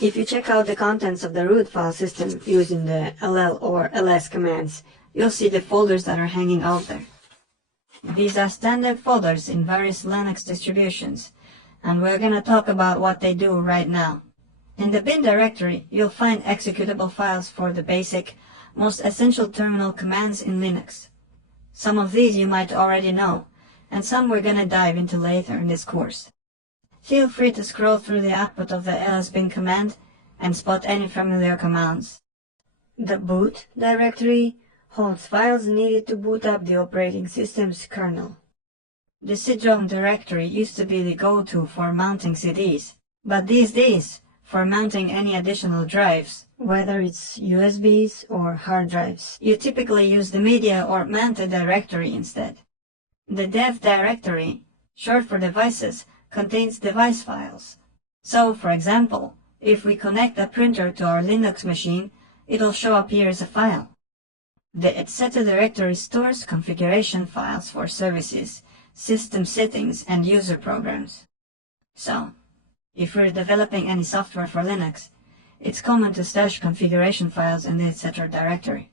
If you check out the contents of the root file system using the ll or ls commands, you'll see the folders that are hanging out there. These are standard folders in various Linux distributions, and we're going to talk about what they do right now. In the bin directory, you'll find executable files for the basic, most essential terminal commands in Linux. Some of these you might already know, and some we're going to dive into later in this course. Feel free to scroll through the output of the lsbin command and spot any familiar commands. The boot directory holds files needed to boot up the operating system's kernel. The CD-ROM directory used to be the go-to for mounting CDs, but these days, for mounting any additional drives, whether it's USBs or hard drives, you typically use the media or mounted directory instead. The dev directory, short for devices, contains device files. So, for example, if we connect a printer to our Linux machine, it'll show up here as a file. The etc directory stores configuration files for services, system settings, and user programs. So, if we're developing any software for Linux, it's common to stash configuration files in the etc directory.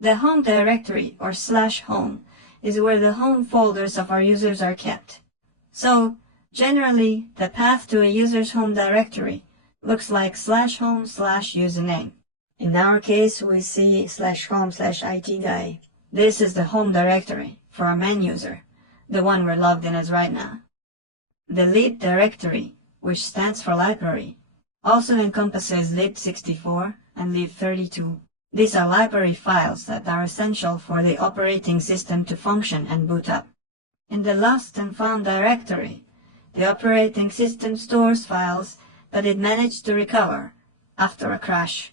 The home directory, or /home, is where the home folders of our users are kept. So, generally, the path to a user's home directory looks like /home/username. In our case, we see /home/itguy. This is the home directory for our main user, the one we're logged in as right now. The lib directory, which stands for library, also encompasses lib64 and lib32. These are library files that are essential for the operating system to function and boot up. In the lost and found directory, the operating system stores files that it managed to recover after a crash.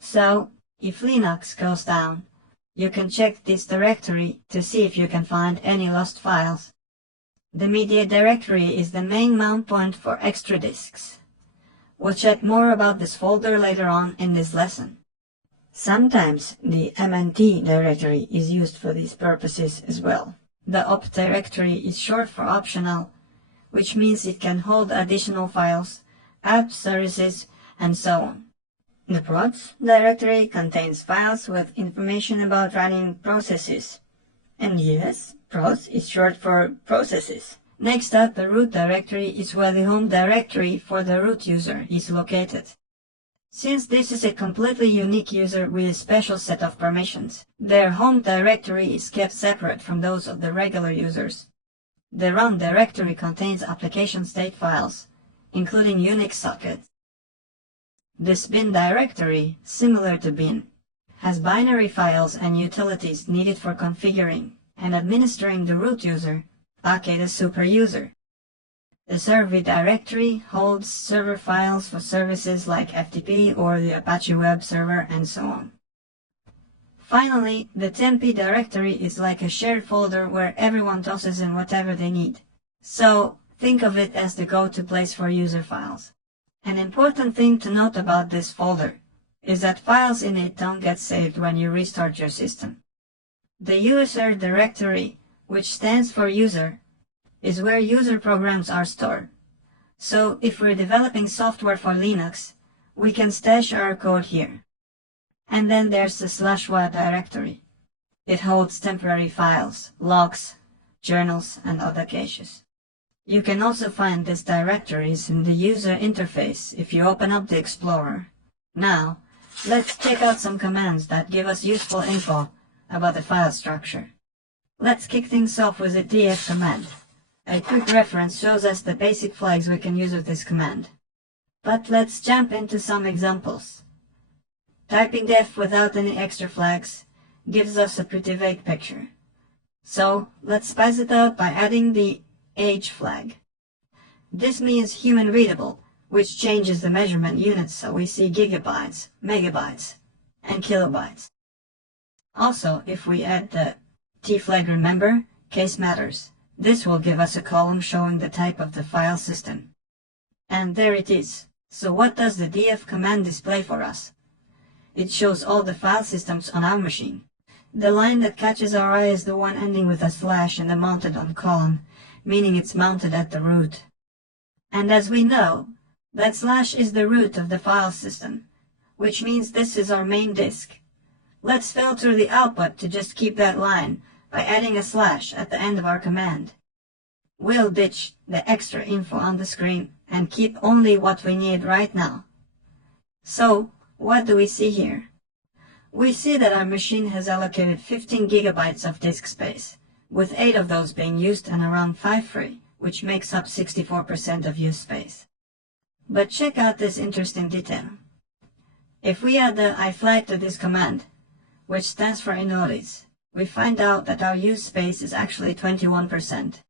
So, if Linux goes down, you can check this directory to see if you can find any lost files. The media directory is the main mount point for extra disks. We'll chat more about this folder later on in this lesson. Sometimes the mnt directory is used for these purposes as well. The op directory is short for optional, which means it can hold additional files, apps, services, and so on. The procs directory contains files with information about running processes. And yes, proc is short for processes. Next up, the root directory is where the home directory for the root user is located. Since this is a completely unique user with a special set of permissions, their home directory is kept separate from those of the regular users. The run directory contains application state files, including Unix sockets. This bin directory, similar to bin, has binary files and utilities needed for configuring and administering the root user, aka the super user. The server directory holds server files for services like FTP or the Apache web server and so on. Finally, the temp directory is like a shared folder where everyone tosses in whatever they need. So, think of it as the go-to place for user files. An important thing to note about this folder is that files in it don't get saved when you restart your system. The user directory, which stands for user, is where user programs are stored. So if we're developing software for Linux, we can stash our code here. And then there's the /wa directory. It holds temporary files, logs, journals, and other caches. You can also find these directories in the user interface if you open up the Explorer. Now, let's check out some commands that give us useful info about the file structure. Let's kick things off with the df command. A quick reference shows us the basic flags we can use with this command. But let's jump into some examples. Typing def without any extra flags gives us a pretty vague picture. So, let's spice it out by adding the age flag. This means human readable, which changes the measurement units so we see gigabytes, megabytes, and kilobytes. Also, if we add the T flag remember, case matters, this will give us a column showing the type of the file system. And there it is. So what does the df command display for us? It shows all the file systems on our machine. The line that catches our eye is the one ending with a slash and the mounted on column, meaning it's mounted at the root. And as we know, That slash is the root of the file system, which means this is our main disk. Let's filter the output to just keep that line by adding a slash at the end of our command. We'll ditch the extra info on the screen and keep only what we need right now. So, what do we see here? We see that our machine has allocated 15 gigabytes of disk space, with 8 of those being used and around 5 free, which makes up 64% of used space. But check out this interesting detail. If we add the iflag to this command, which stands for inodes, we find out that our used space is actually 21%.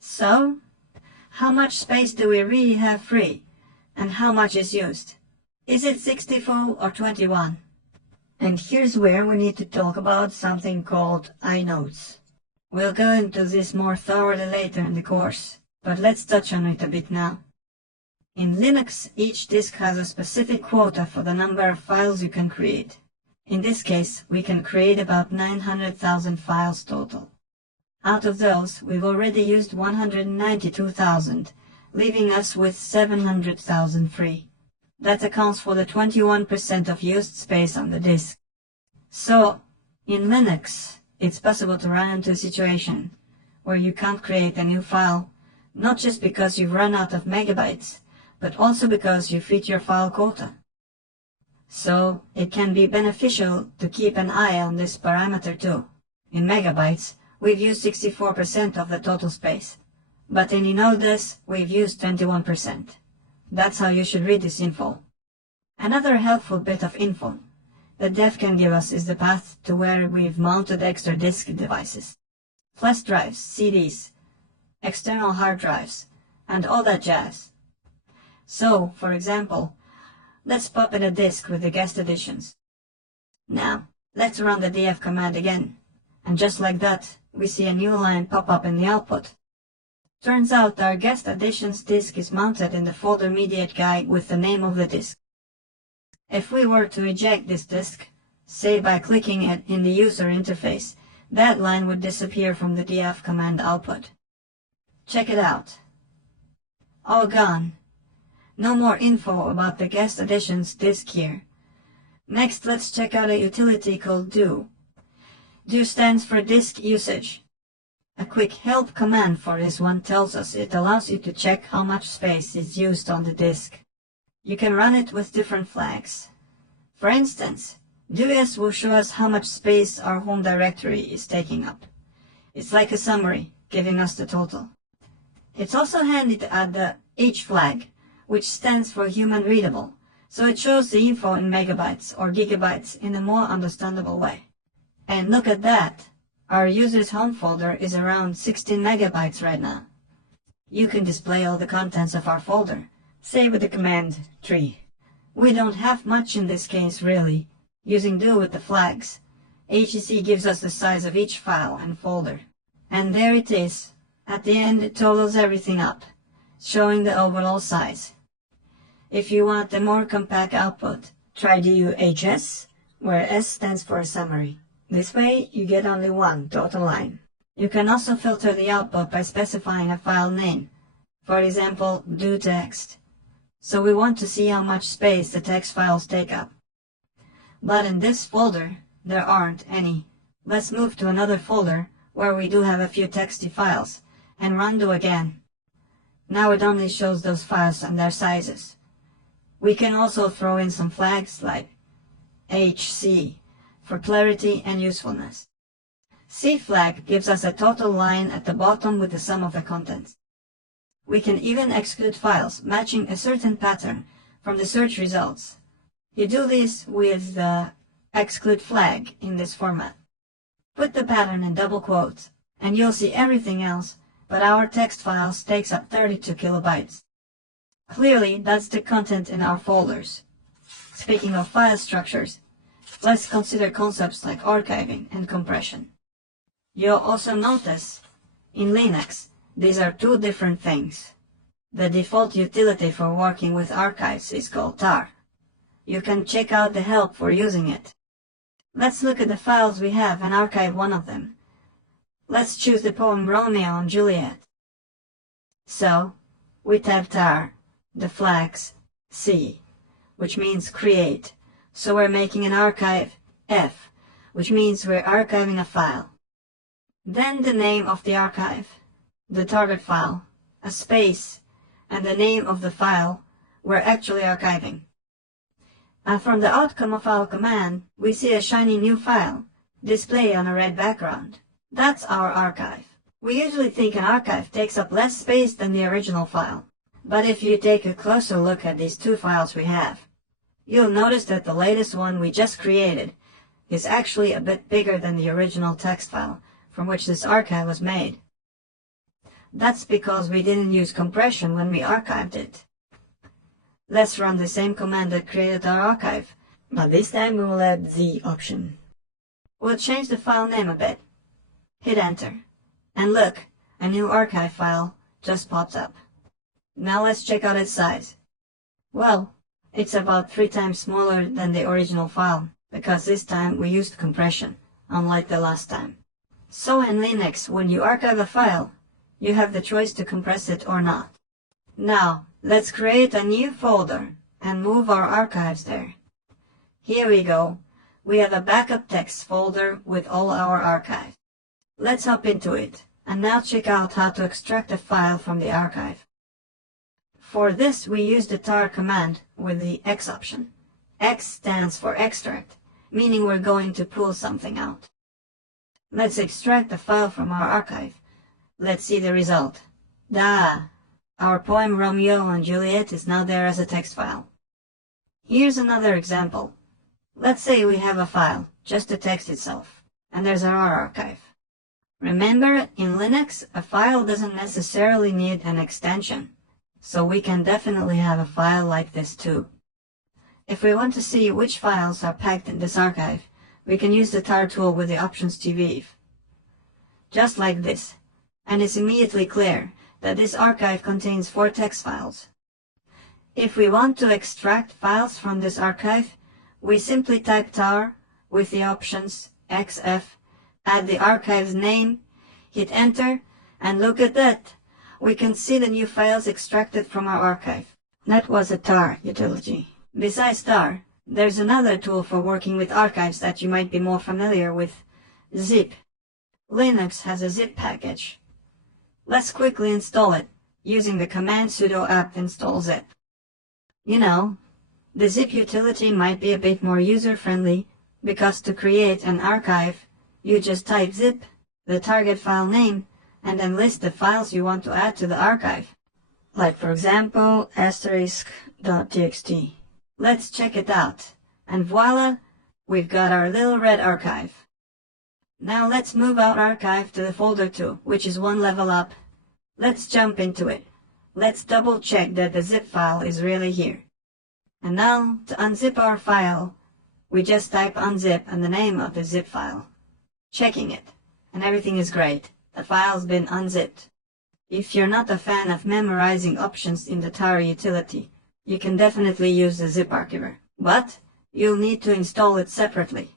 So, how much space do we really have free, and how much is used? Is it 64 or 21? And here's where we need to talk about something called inodes. We'll go into this more thoroughly later in the course, but let's touch on it a bit now. In Linux, each disk has a specific quota for the number of files you can create. In this case, we can create about 900,000 files total. Out of those, we've already used 192,000, leaving us with 700,000 free. That accounts for the 21% of used space on the disk. So, in Linux, it's possible to run into a situation where you can't create a new file, not just because you've run out of megabytes, but also because you've hit your file quota. So, it can be beneficial to keep an eye on this parameter too. In megabytes, we've used 64% of the total space, but in inodes, we've used 21%. That's how you should read this info. Another helpful bit of info that dev can give us is the path to where we've mounted extra disk devices. Flash drives, CDs, external hard drives, and all that jazz. So, for example, let's pop in a disk with the guest editions. Now, let's run the df command again, and just like that, we see a new line pop up in the output. Turns out our guest editions disk is mounted in the folder mediate guide with the name of the disk. If we were to eject this disk, say by clicking it in the user interface, that line would disappear from the df command output. Check it out. All gone. No more info about the guest editions disk here. Next, let's check out a utility called do. Do stands for disk usage. A quick help command for this one tells us it allows you to check how much space is used on the disk. You can run it with different flags. For instance, does will show us how much space our home directory is taking up. It's like a summary, giving us the total. It's also handy to add the H flag, which stands for human readable, so it shows the info in megabytes or gigabytes in a more understandable way. And look at that! Our user's home folder is around 16 megabytes right now. You can display all the contents of our folder, say with the command tree. We don't have much in this case really. Using do with the flags, HEC gives us the size of each file and folder. And there it is. At the end it totals everything up, showing the overall size. If you want a more compact output, try DUHS, where S stands for a summary. This way, you get only one total line. You can also filter the output by specifying a file name, for example, do text. So we want to see how much space the text files take up. But in this folder, there aren't any. Let's move to another folder where we do have a few texty files, and run do again. Now it only shows those files and their sizes. We can also throw in some flags like HC for clarity and usefulness. C flag gives us a total line at the bottom with the sum of the contents. We can even exclude files matching a certain pattern from the search results. You do this with the exclude flag in this format. Put the pattern in double quotes, and you'll see everything else, but our text files takes up 32 kilobytes. Clearly, that's the content in our folders. Speaking of file structures, let's consider concepts like archiving and compression. You'll also notice, in Linux, these are two different things. The default utility for working with archives is called tar. You can check out the help for using it. Let's look at the files we have and archive one of them. Let's choose the poem Romeo and Juliet. So, we type tar, the flags C, which means create. So we're making an archive F, which means we're archiving a file. Then the name of the archive, the target file, a space, and the name of the file we're actually archiving. And from the outcome of our command, we see a shiny new file display on a red background. That's our archive. We usually think an archive takes up less space than the original file. But if you take a closer look at these two files we have, you'll notice that the latest one we just created is actually a bit bigger than the original text file from which this archive was made. That's because we didn't use compression when we archived it. Let's run the same command that created our archive, but this time we will add the option. We'll change the file name a bit. Hit enter. And look, a new archive file just popped up. Now let's check out its size. Well, it's about 3 times smaller than the original file, because this time we used compression, unlike the last time. So in Linux, when you archive a file, you have the choice to compress it or not. Now, let's create a new folder and move our archives there. Here we go. We have a backup text folder with all our archives. Let's hop into it, and now check out how to extract a file from the archive. For this, we use the tar command with the X option. X stands for extract, meaning we're going to pull something out. Let's extract the file from our archive. Let's see the result. Our poem Romeo and Juliet is now there as a text file. Here's another example. Let's say we have a file, just the text itself, and there's our archive. Remember, in Linux, a file doesn't necessarily need an extension, so we can definitely have a file like this too. If we want to see which files are packed in this archive, we can use the tar tool with the options to view. Just like this, and it's immediately clear that this archive contains 4 text files. If we want to extract files from this archive, we simply type tar with the options xf, add the archive's name, hit enter, and look at that! We can see the new files extracted from our archive. That was a tar utility. Besides tar, there's another tool for working with archives that you might be more familiar with, Gzip. Linux has a zip package. Let's quickly install it, using the command sudo apt install zip. You know, the zip utility might be a bit more user-friendly, because to create an archive, you just type zip, the target file name, and then list the files you want to add to the archive. Like for example, *.txt. Let's check it out, and voila, we've got our little red archive. Now let's move our archive to the folder 2, which is 1 level up. Let's jump into it. Let's double check that the zip file is really here. And now, to unzip our file, we just type unzip and the name of the zip file. Checking it, and everything is great. The file's been unzipped. If you're not a fan of memorizing options in the tar utility, you can definitely use the zip archiver, but you'll need to install it separately.